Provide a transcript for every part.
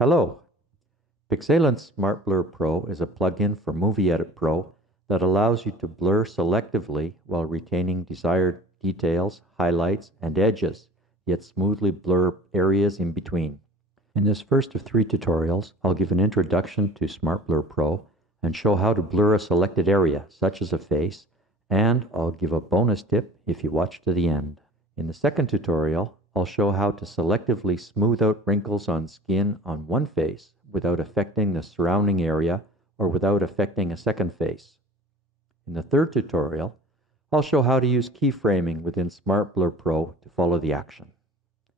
Hello! Pixelan Smart Blur Pro is a plugin for Movie Edit Pro that allows you to blur selectively while retaining desired details, highlights, and edges, yet smoothly blur areas in between. In this first of 3 tutorials, I'll give an introduction to Smart Blur Pro and show how to blur a selected area, such as a face, and I'll give a bonus tip if you watch to the end. In the second tutorial, I'll show how to selectively smooth out wrinkles on skin on one face without affecting the surrounding area or without affecting a second face. In the third tutorial, I'll show how to use keyframing within Smart Blur Pro to follow the action.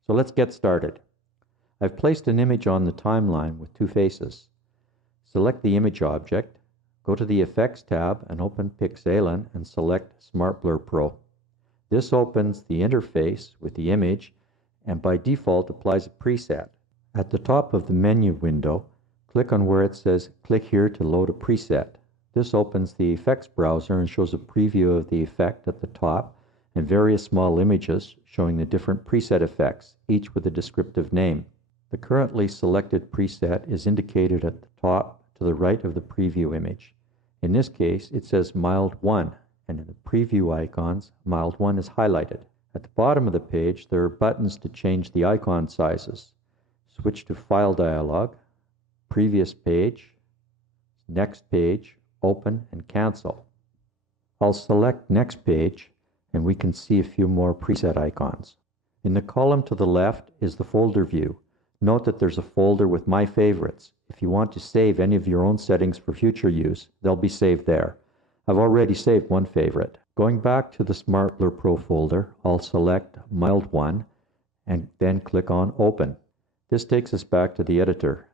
So let's get started. I've placed an image on the timeline with 2 faces. Select the image object, go to the Effects tab and open Pixelan and select Smart Blur Pro. This opens the interface with the image and by default applies a preset. At the top of the menu window, click on where it says click here to load a preset. This opens the effects browser and shows a preview of the effect at the top and various small images showing the different preset effects, each with a descriptive name. The currently selected preset is indicated at the top to the right of the preview image. In this case, it says Mild 1, and in the preview icons, Mild 1 is highlighted. At the bottom of the page, there are buttons to change the icon sizes. Switch to File dialog, Previous page, Next page, Open, and Cancel. I'll select Next page, and we can see a few more preset icons. In the column to the left is the folder view. Note that there's a folder with My Favorites. If you want to save any of your own settings for future use, they'll be saved there. I've already saved one favorite. Going back to the Smart Blur Pro folder, I'll select Mild 1 and then click on Open. This takes us back to the editor.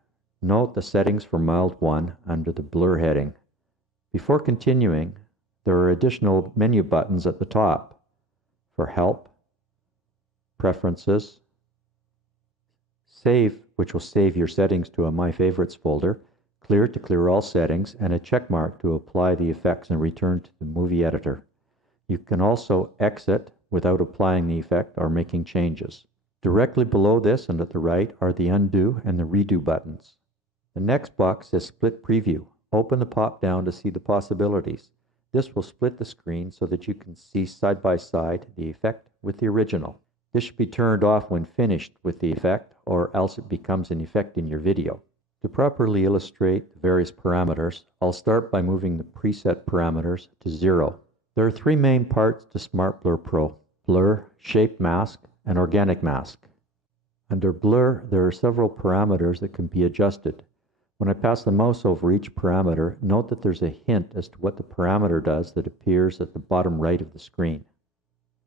Note the settings for Mild 1 under the Blur heading. Before continuing, there are additional menu buttons at the top for Help, Preferences, Save, which will save your settings to a My Favorites folder, Clear to clear all settings, and a check mark to apply the effects and return to the movie editor. You can also exit without applying the effect or making changes. Directly below this and at the right are the Undo and the Redo buttons. The next box says Split Preview. Open the pop-down to see the possibilities. This will split the screen so that you can see side by side the effect with the original. This should be turned off when finished with the effect, or else it becomes an effect in your video. To properly illustrate the various parameters, I'll start by moving the preset parameters to 0. There are 3 main parts to Smart Blur Pro: Blur, Shape Mask, and Organic Mask. Under Blur, there are several parameters that can be adjusted. When I pass the mouse over each parameter, note that there's a hint as to what the parameter does that appears at the bottom right of the screen.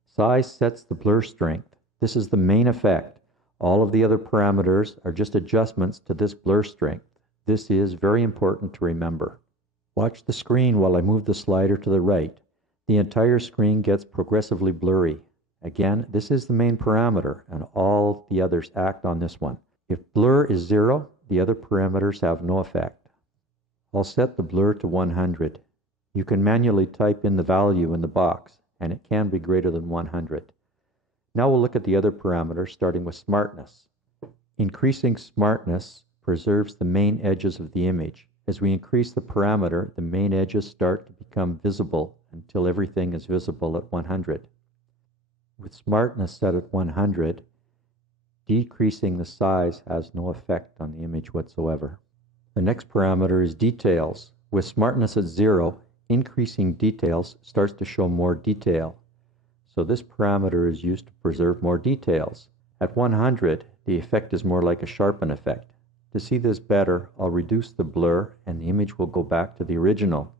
Size sets the blur strength. This is the main effect. All of the other parameters are just adjustments to this blur strength. This is very important to remember. Watch the screen while I move the slider to the right. The entire screen gets progressively blurry. Again, this is the main parameter, and all the others act on this one. If blur is 0, the other parameters have no effect. I'll set the blur to 100. You can manually type in the value in the box, and it can be greater than 100. Now we'll look at the other parameters, starting with smartness. Increasing smartness preserves the main edges of the image. As we increase the parameter, the main edges start to become visible until everything is visible at 100. With smartness set at 100, decreasing the size has no effect on the image whatsoever. The next parameter is details. With smartness at 0, increasing details starts to show more detail. So this parameter is used to preserve more details. At 100, the effect is more like a sharpen effect. To see this better, I'll reduce the blur and the image will go back to the original.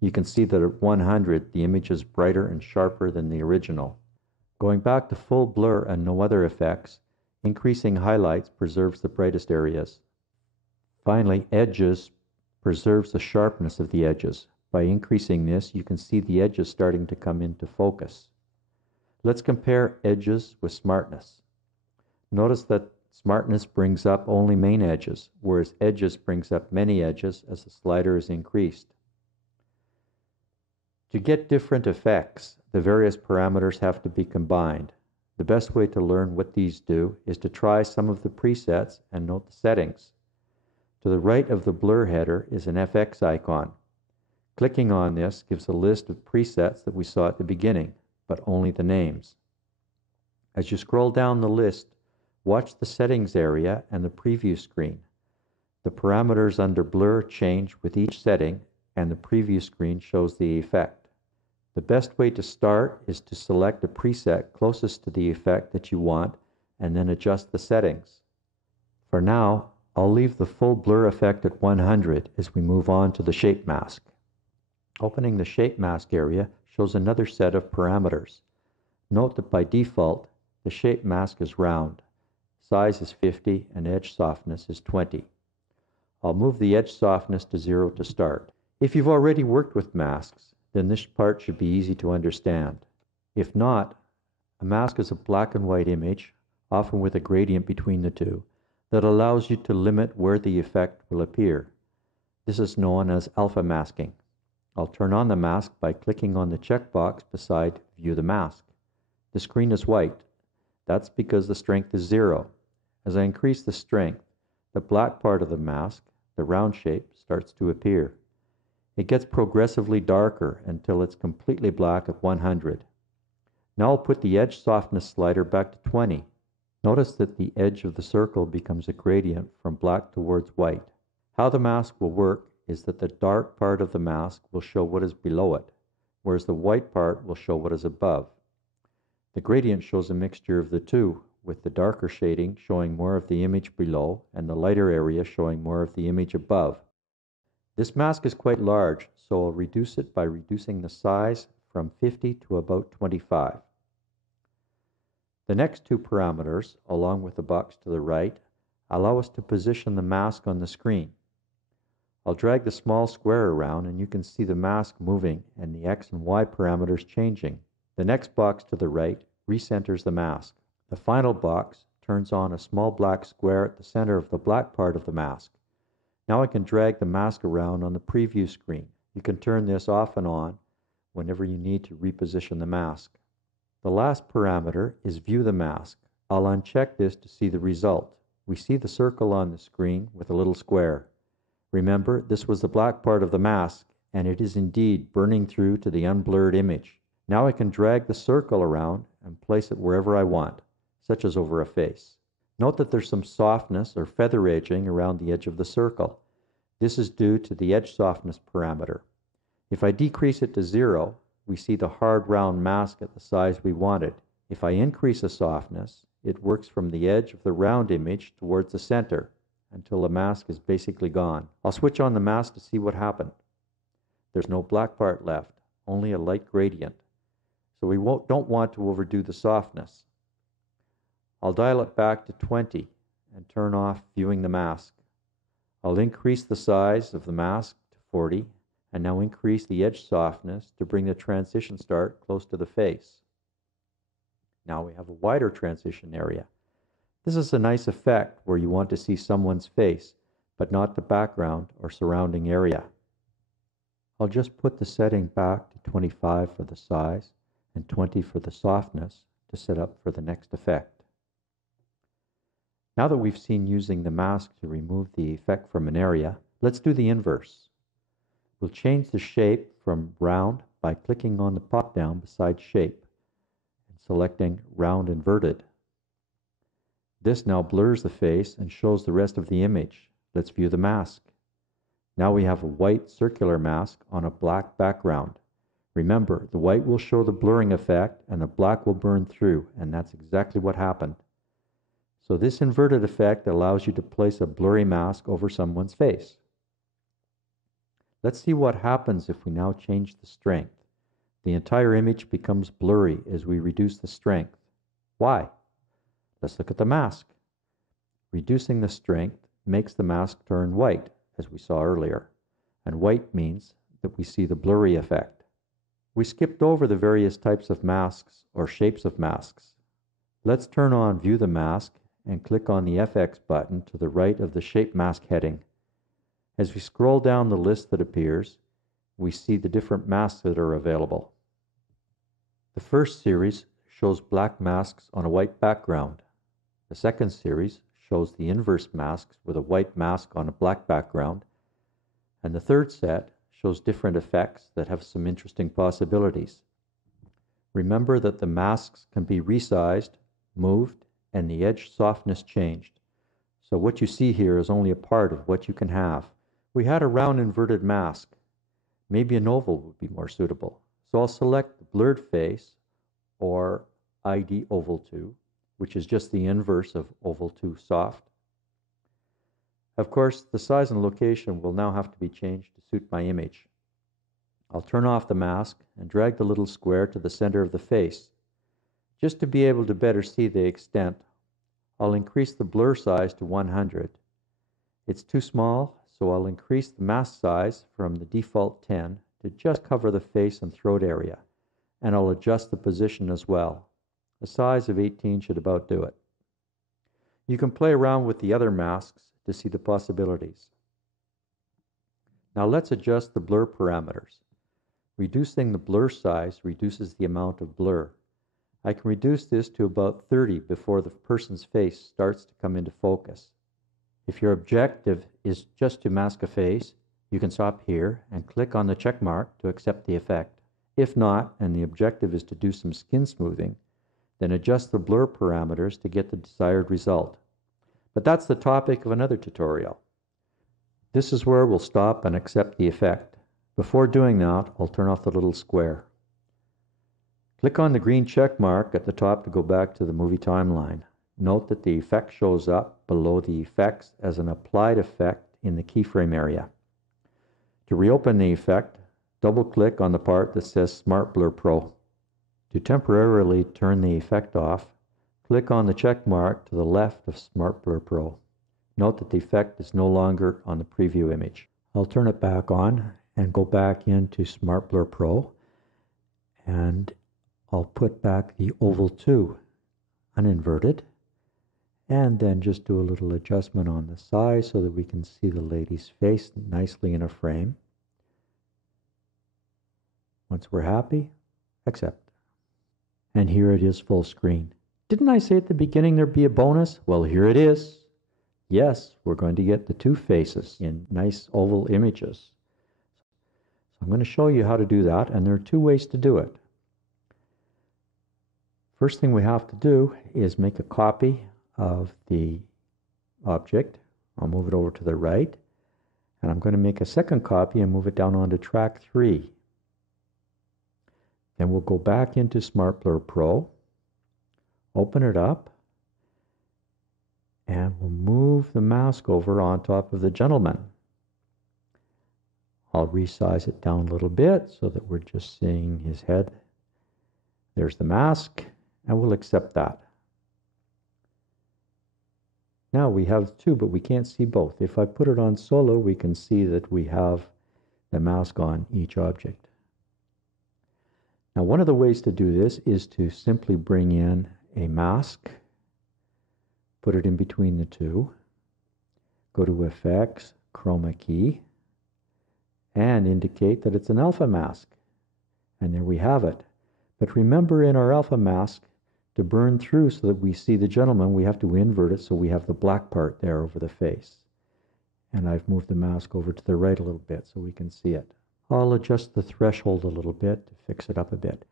You can see that at 100, the image is brighter and sharper than the original. Going back to full blur and no other effects, increasing highlights preserves the brightest areas. Finally, edges preserves the sharpness of the edges. By increasing this, you can see the edges starting to come into focus. Let's compare edges with smartness. Notice that smartness brings up only main edges, whereas edges brings up many edges as the slider is increased. To get different effects, the various parameters have to be combined. The best way to learn what these do is to try some of the presets and note the settings. To the right of the blur header is an FX icon. Clicking on this gives a list of presets that we saw at the beginning, but only the names. As you scroll down the list, watch the settings area and the preview screen. The parameters under blur change with each setting, and the preview screen shows the effect. The best way to start is to select a preset closest to the effect that you want and then adjust the settings. For now, I'll leave the full blur effect at 100 as we move on to the shape mask. Opening the shape mask area shows another set of parameters. Note that by default, the shape mask is round. Size is 50 and edge softness is 20. I'll move the edge softness to 0 to start. If you've already worked with masks, then this part should be easy to understand. If not, a mask is a black and white image, often with a gradient between the two, that allows you to limit where the effect will appear. This is known as alpha masking. I'll turn on the mask by clicking on the checkbox beside View the Mask. The screen is white. That's because the strength is 0. As I increase the strength, the black part of the mask, the round shape, starts to appear. It gets progressively darker until it's completely black at 100. Now I'll put the edge softness slider back to 20. Notice that the edge of the circle becomes a gradient from black towards white. How the mask will work is that the dark part of the mask will show what is below it, whereas the white part will show what is above. The gradient shows a mixture of the two, with the darker shading showing more of the image below and the lighter area showing more of the image above. This mask is quite large, so I'll reduce it by reducing the size from 50 to about 25. The next two parameters, along with the box to the right, allow us to position the mask on the screen. I'll drag the small square around and you can see the mask moving and the X and Y parameters changing. The next box to the right recenters the mask. The final box turns on a small black square at the center of the black part of the mask. Now I can drag the mask around on the preview screen. You can turn this off and on whenever you need to reposition the mask. The last parameter is View the Mask. I'll uncheck this to see the result. We see the circle on the screen with a little square. Remember, this was the black part of the mask, and it is indeed burning through to the unblurred image. Now I can drag the circle around and place it wherever I want, such as over a face. Note that there's some softness or feather edging around the edge of the circle. This is due to the edge softness parameter. If I decrease it to 0, we see the hard round mask at the size we wanted. If I increase the softness, it works from the edge of the round image towards the center until the mask is basically gone. I'll switch on the mask to see what happened. There's no black part left, only a light gradient. So we don't want to overdo the softness. I'll dial it back to 20 and turn off viewing the mask. I'll increase the size of the mask to 40 and now increase the edge softness to bring the transition start close to the face. Now we have a wider transition area. This is a nice effect where you want to see someone's face, but not the background or surrounding area. I'll just put the setting back to 25 for the size and 20 for the softness to set up for the next effect. Now that we've seen using the mask to remove the effect from an area, let's do the inverse. We'll change the shape from round by clicking on the pop-down beside shape and selecting round inverted. This now blurs the face and shows the rest of the image. Let's view the mask. Now we have a white circular mask on a black background. Remember, the white will show the blurring effect and the black will burn through, and that's exactly what happened. So this inverted effect allows you to place a blurry mask over someone's face. Let's see what happens if we now change the strength. The entire image becomes blurry as we reduce the strength. Why? Let's look at the mask. Reducing the strength makes the mask turn white, as we saw earlier, and white means that we see the blurry effect. We skipped over the various types of masks or shapes of masks. Let's turn on View the Mask and click on the FX button to the right of the Shape Mask heading. As we scroll down the list that appears, we see the different masks that are available. The first series shows black masks on a white background. The second series shows the inverse masks with a white mask on a black background. And the third set shows different effects that have some interesting possibilities. Remember that the masks can be resized, moved, and the edge softness changed. So what you see here is only a part of what you can have. We had a round inverted mask. Maybe an oval would be more suitable. So I'll select the blurred face or ID Oval 2, which is just the inverse of Oval 2 soft. Of course, the size and location will now have to be changed to suit my image. I'll turn off the mask and drag the little square to the center of the face. Just to be able to better see the extent, I'll increase the blur size to 100. It's too small, so I'll increase the mask size from the default 10 to just cover the face and throat area, and I'll adjust the position as well. A size of 18 should about do it. You can play around with the other masks to see the possibilities. Now let's adjust the blur parameters. Reducing the blur size reduces the amount of blur. I can reduce this to about 30 before the person's face starts to come into focus. If your objective is just to mask a face, you can stop here and click on the check mark to accept the effect. If not, and the objective is to do some skin smoothing, then adjust the blur parameters to get the desired result. But that's the topic of another tutorial. This is where we'll stop and accept the effect. Before doing that, I'll turn off the little square. Click on the green check mark at the top to go back to the movie timeline. Note that the effect shows up below the effects as an applied effect in the keyframe area. To reopen the effect, double-click on the part that says Smart Blur Pro. To temporarily turn the effect off, click on the check mark to the left of Smart Blur Pro. Note that the effect is no longer on the preview image. I'll turn it back on and go back into Smart Blur Pro, and I'll put back the Oval 2 uninverted, and then just do a little adjustment on the size so that we can see the lady's face nicely in a frame. Once we're happy, accept. And here it is full screen. Didn't I say at the beginning there'd be a bonus? Well, here it is. Yes, we're going to get the two faces in nice oval images. So I'm going to show you how to do that, and there are two ways to do it. First thing we have to do is make a copy of the object. I'll move it over to the right, and I'm going to make a second copy and move it down onto track 3. Then we'll go back into Smart Blur Pro, open it up, and we'll move the mask over on top of the gentleman. I'll resize it down a little bit so that we're just seeing his head. There's the mask, and we'll accept that. Now we have two, but we can't see both. If I put it on solo, we can see that we have the mask on each object. Now, one of the ways to do this is to simply bring in a mask, put it in between the two, go to Effects, Chroma Key, and indicate that it's an alpha mask. And there we have it. But remember, in our alpha mask, to burn through so that we see the gentleman, we have to invert it so we have the black part there over the face. And I've moved the mask over to the right a little bit so we can see it. I'll adjust the threshold a little bit to fix it up a bit.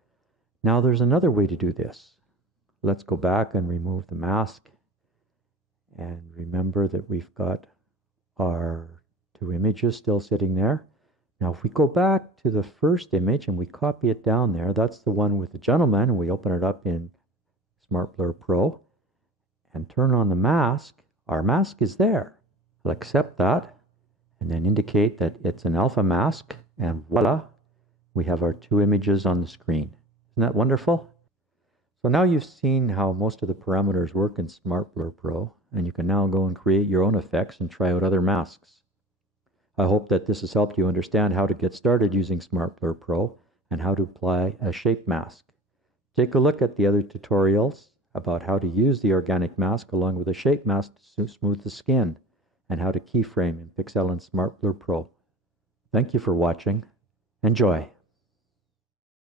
Now there's another way to do this. Let's go back and remove the mask. And remember that we've got our two images still sitting there. Now if we go back to the first image and we copy it down there, that's the one with the gentleman, and we open it up in Smart Blur Pro and turn on the mask, our mask is there. I'll accept that and then indicate that it's an alpha mask, and voila, we have our two images on the screen. Isn't that wonderful? So now you've seen how most of the parameters work in Smart Blur Pro, and you can now go and create your own effects and try out other masks. I hope that this has helped you understand how to get started using Smart Blur Pro and how to apply a shape mask. Take a look at the other tutorials about how to use the organic mask along with a shape mask to smooth the skin, and how to keyframe in Pixelan Smart Blur Pro. Thank you for watching. Enjoy.